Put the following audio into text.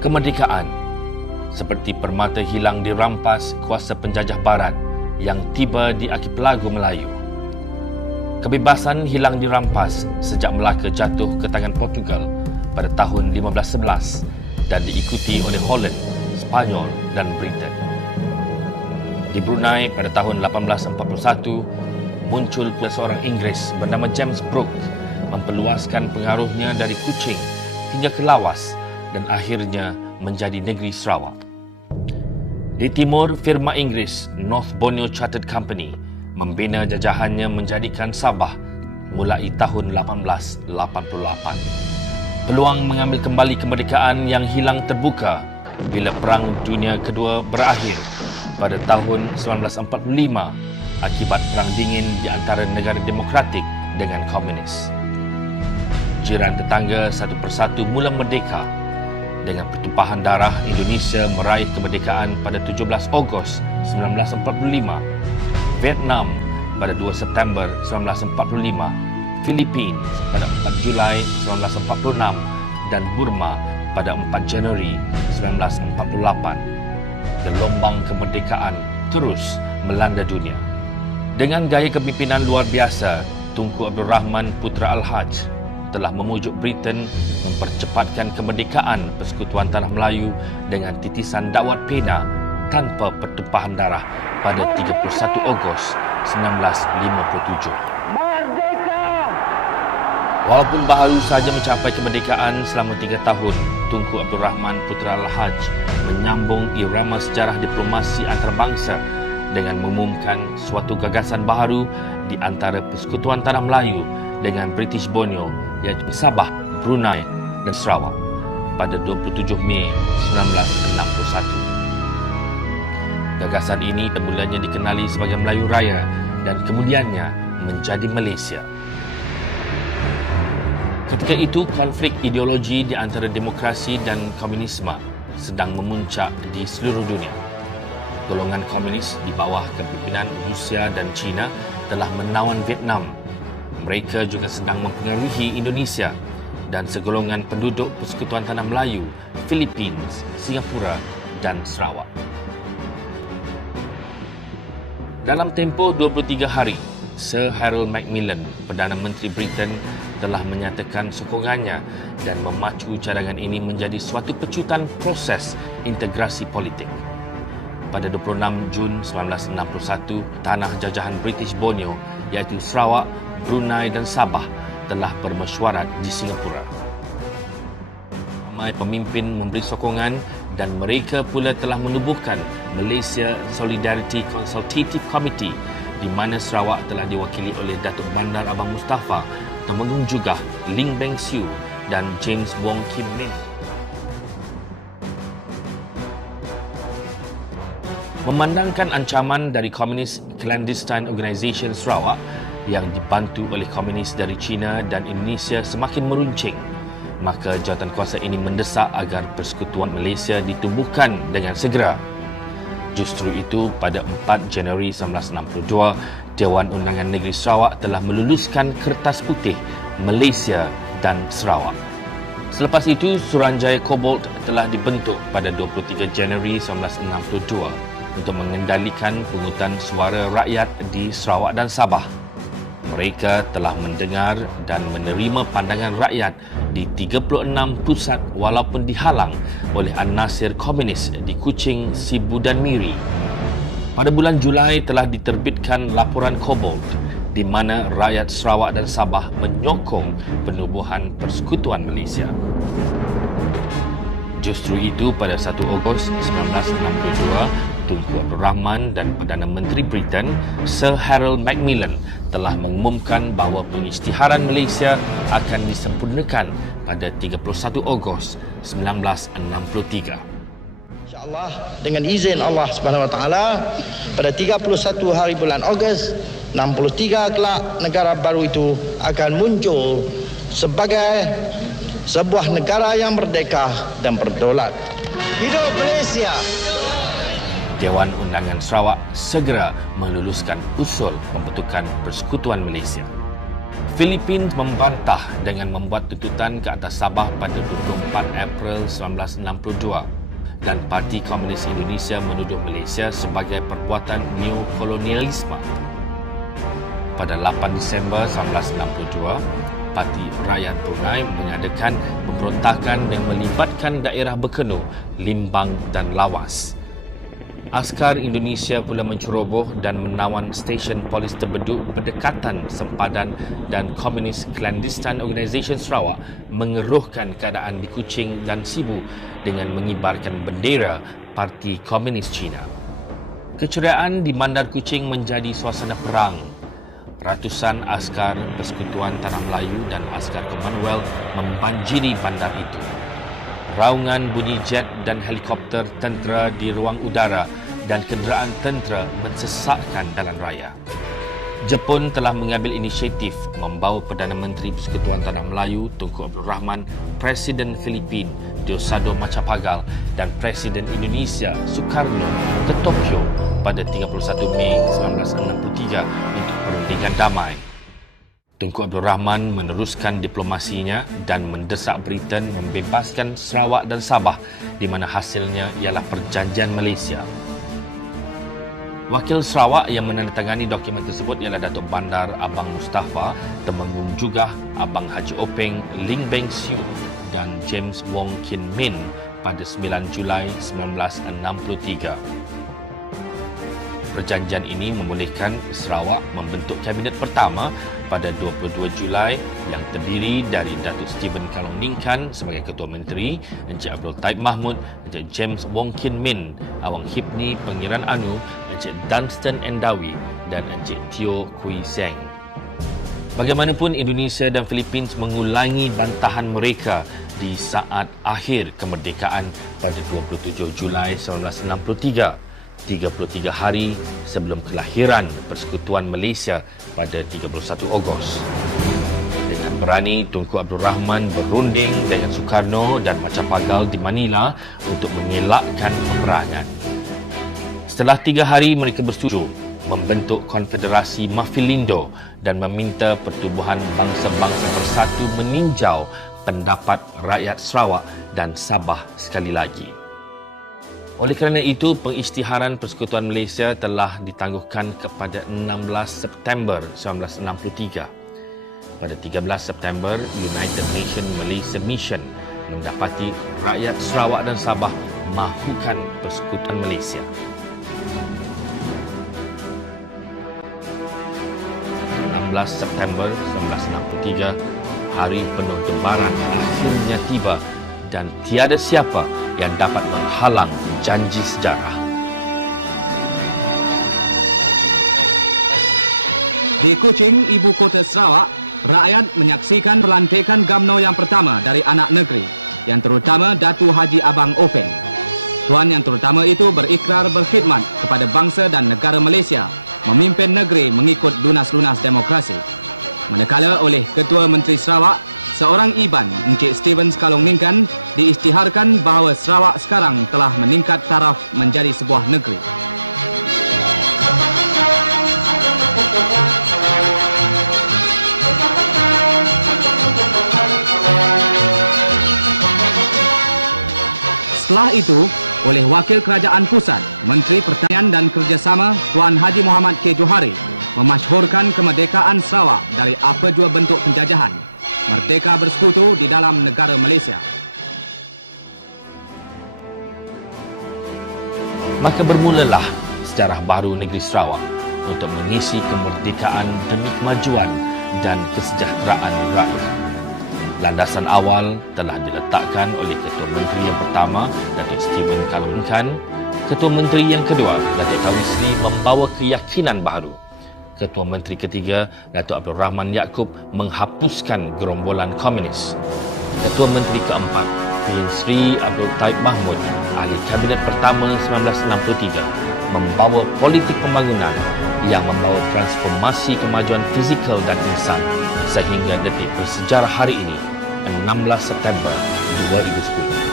Kemerdekaan seperti permata hilang dirampas kuasa penjajah barat yang tiba di archipelago Melayu. Kebebasan hilang dirampas sejak Melaka jatuh ke tangan Portugal pada tahun 1511 dan diikuti oleh Holland, Spanyol dan Britain. Di Brunei pada tahun 1841, muncul pula seorang Inggeris bernama James Brooke memperluaskan pengaruhnya dari Kuching hingga ke Lawas dan akhirnya menjadi negeri Sarawak. Di timur, firma Inggeris North Borneo Chartered Company membina jajahannya menjadikan Sabah mulai tahun 1888. Peluang mengambil kembali kemerdekaan yang hilang terbuka bila Perang Dunia Kedua berakhir pada tahun 1945 akibat Perang Dingin di antara negara demokratik dengan komunis. Jiran tetangga satu persatu mula merdeka. Dengan pertumpahan darah, Indonesia meraih kemerdekaan pada 17 Ogos 1945, Vietnam pada 2 September 1945, Philippines pada 4 Julai 1946 dan Burma pada 4 Januari 1948. Gelombang kemerdekaan terus melanda dunia. Dengan gaya kepimpinan luar biasa, Tunku Abdul Rahman Putra Al-Haj telah memujuk Britain mempercepatkan kemerdekaan Persekutuan Tanah Melayu dengan titisan dakwat pena tanpa pertumpahan darah pada 31 Ogos 1957. Merdeka! Walaupun baru saja mencapai kemerdekaan selama 3 tahun, Tunku Abdul Rahman Putra Al-Haj menyambung irama sejarah diplomasi antarabangsa dengan mengumumkan suatu gagasan baharu di antara Persekutuan Tanah Melayu dengan British Borneo, iaitu Sabah, Brunei dan Sarawak pada 27 Mei 1961. Gagasan ini semulanya dikenali sebagai Melayu Raya dan kemudiannya menjadi Malaysia. Ketika itu, konflik ideologi di antara demokrasi dan komunisme sedang memuncak di seluruh dunia. Golongan komunis di bawah kepimpinan Rusia dan China telah menawan Vietnam. Mereka juga sedang mempengaruhi Indonesia dan segolongan penduduk Persekutuan Tanah Melayu, Philippines, Singapura dan Sarawak. Dalam tempoh 23 hari, Sir Harold Macmillan, Perdana Menteri Britain, telah menyatakan sokongannya dan memacu cadangan ini menjadi suatu pecutan proses integrasi politik. Pada 26 Jun 1961, tanah jajahan British Borneo iaitu Sarawak, Brunei dan Sabah telah bermesyuarat di Singapura. Ramai pemimpin memberi sokongan dan mereka pula telah menubuhkan Malaysia Solidarity Consultative Committee di mana Sarawak telah diwakili oleh Datuk Bandar Abang Mustafa, Temenggung Jugah, Ling Beng Siu dan James Wong Kim Min. Memandangkan ancaman dari Communist Clandestine Organisation Sarawak yang dibantu oleh komunis dari China dan Indonesia semakin meruncing, maka jawatankuasa ini mendesak agar Persekutuan Malaysia ditubuhkan dengan segera. Justru itu, pada 4 Januari 1962, Dewan Undangan Negeri Sarawak telah meluluskan Kertas Putih Malaysia dan Sarawak. Selepas itu, Suruhanjaya Cobalt telah dibentuk pada 23 Januari 1962 untuk mengendalikan pungutan suara rakyat di Sarawak dan Sabah. Mereka telah mendengar dan menerima pandangan rakyat di 36 pusat walaupun dihalang oleh an-Nasir komunis di Kuching, Sibu dan Miri. Pada bulan Julai telah diterbitkan laporan Cobalt di mana rakyat Sarawak dan Sabah menyokong penubuhan Persekutuan Malaysia. Justru itu, pada 1 Ogos 1962, Tunku Abdul Rahman dan Perdana Menteri Britain, Sir Harold Macmillan, telah mengumumkan bahawa pengisytiharan Malaysia akan disempurnakan pada 31 Ogos 1963. InsyaAllah, dengan izin Allah Subhanahu Wa Taala, pada 31 hari bulan Ogos 63 kelak, negara baru itu akan muncul sebagai sebuah negara yang merdeka dan berdaulat. Hidup Malaysia! Dewan Undangan Sarawak segera meluluskan usul pembentukan Persekutuan Malaysia. Filipina membantah dengan membuat tuntutan ke atas Sabah pada 24 April 1962 dan Parti Komunis Indonesia menuduh Malaysia sebagai perbuatan neokolonialisme. Pada 8 Disember 1962, Parti Rakyat Brunei mengadakan pemberontakan yang melibatkan daerah Bekenu, Limbang dan Lawas. Askar Indonesia pula menceroboh dan menawan stesen polis terbeduk berdekatan sempadan dan Komunis Clandestine Organisation Sarawak mengeruhkan keadaan di Kuching dan Sibu dengan mengibarkan bendera Parti Komunis Cina. Keceriaan di Bandar Kuching menjadi suasana perang. Ratusan askar Persekutuan Tanah Melayu dan askar Commonwealth membanjiri bandar itu. Raungan bunyi jet dan helikopter tentera di ruang udara dan kenderaan tentera mensesakkan jalan raya. Jepun telah mengambil inisiatif membawa Perdana Menteri Persekutuan Tanah Melayu Tunku Abdul Rahman, Presiden Filipina Diosdado Macapagal dan Presiden Indonesia Sukarno ke Tokyo pada 31 Mei 1963 untuk perundingan damai. Tunku Abdul Rahman meneruskan diplomasinya dan mendesak Britain membebaskan Sarawak dan Sabah di mana hasilnya ialah perjanjian Malaysia. Wakil Sarawak yang menandatangani dokumen tersebut ialah Datuk Bandar Abang Mustafa, Temenggung juga Abang Haji Openg, Ling Beng Siu dan James Wong Kin Min pada 9 Julai 1963. Perjanjian ini membolehkan Sarawak membentuk kabinet pertama pada 22 Julai yang terdiri dari Datuk Stephen Kalong Ningkan sebagai Ketua Menteri, Encik Abdul Taib Mahmud, Encik James Wong Kin Min, Awang Hipni Pengiran Anu, Encik Dunstan Endawi dan Encik Teo Kui Seng. Bagaimanapun, Indonesia dan Filipina mengulangi bantahan mereka di saat akhir kemerdekaan pada 27 Julai 1963. 33 hari sebelum kelahiran Persekutuan Malaysia pada 31 Ogos. Dengan berani, Tunku Abdul Rahman berunding dengan Sukarno dan Macapagal di Manila untuk mengelakkan peperangan. Setelah 3 hari, mereka bersetuju membentuk Konfederasi Mafilindo dan meminta Pertubuhan Bangsa-Bangsa Bersatu meninjau pendapat rakyat Sarawak dan Sabah sekali lagi. Oleh kerana itu, pengisytiharan Persekutuan Malaysia telah ditangguhkan kepada 16 September 1963. Pada 13 September, United Nations Malaysia Mission mendapati rakyat Sarawak dan Sabah mahukan Persekutuan Malaysia. 16 September 1963, hari penuh debaran akhirnya tiba dan tiada siapa yang dapat menghalang janji sejarah. Di Kuching, ibu kota Sarawak, rakyat menyaksikan pelantikan UMNO yang pertama dari anak negeri, yang terutama Datu Haji Abang Openg. Tuan yang terutama itu berikrar berkhidmat kepada bangsa dan negara Malaysia, memimpin negeri mengikut lunas-lunas demokrasi. Manakala oleh Ketua Menteri Sarawak, seorang Iban, Encik Stephen Kalong Ningkan, diisytiharkan bahawa Sarawak sekarang telah meningkat taraf menjadi sebuah negeri. Setelah itu, oleh Wakil Kerajaan Pusat, Menteri Pertanian dan Kerjasama Tuan Haji Muhammad K. Johari memasyhurkan kemerdekaan Sarawak dari apa jua bentuk penjajahan. Merdeka bersekutu di dalam negara Malaysia. Maka bermulalah sejarah baru negeri Sarawak untuk mengisi kemerdekaan demi kemajuan dan kesejahteraan rakyat. Landasan awal telah diletakkan oleh Ketua Menteri yang pertama, Datuk Stephen Kalong Ningkan. Ketua Menteri yang kedua, Datuk Tawi Sri, membawa keyakinan baru. Ketua Menteri ketiga, Datuk Abdul Rahman Yaakob, menghapuskan gerombolan komunis. Ketua Menteri keempat, Tuan Sri Abdul Taib Mahmud, ahli Kabinet pertama 1963, membawa politik pembangunan yang membawa transformasi kemajuan fizikal dan insan sehingga detik bersejarah hari ini, 16 September 2010.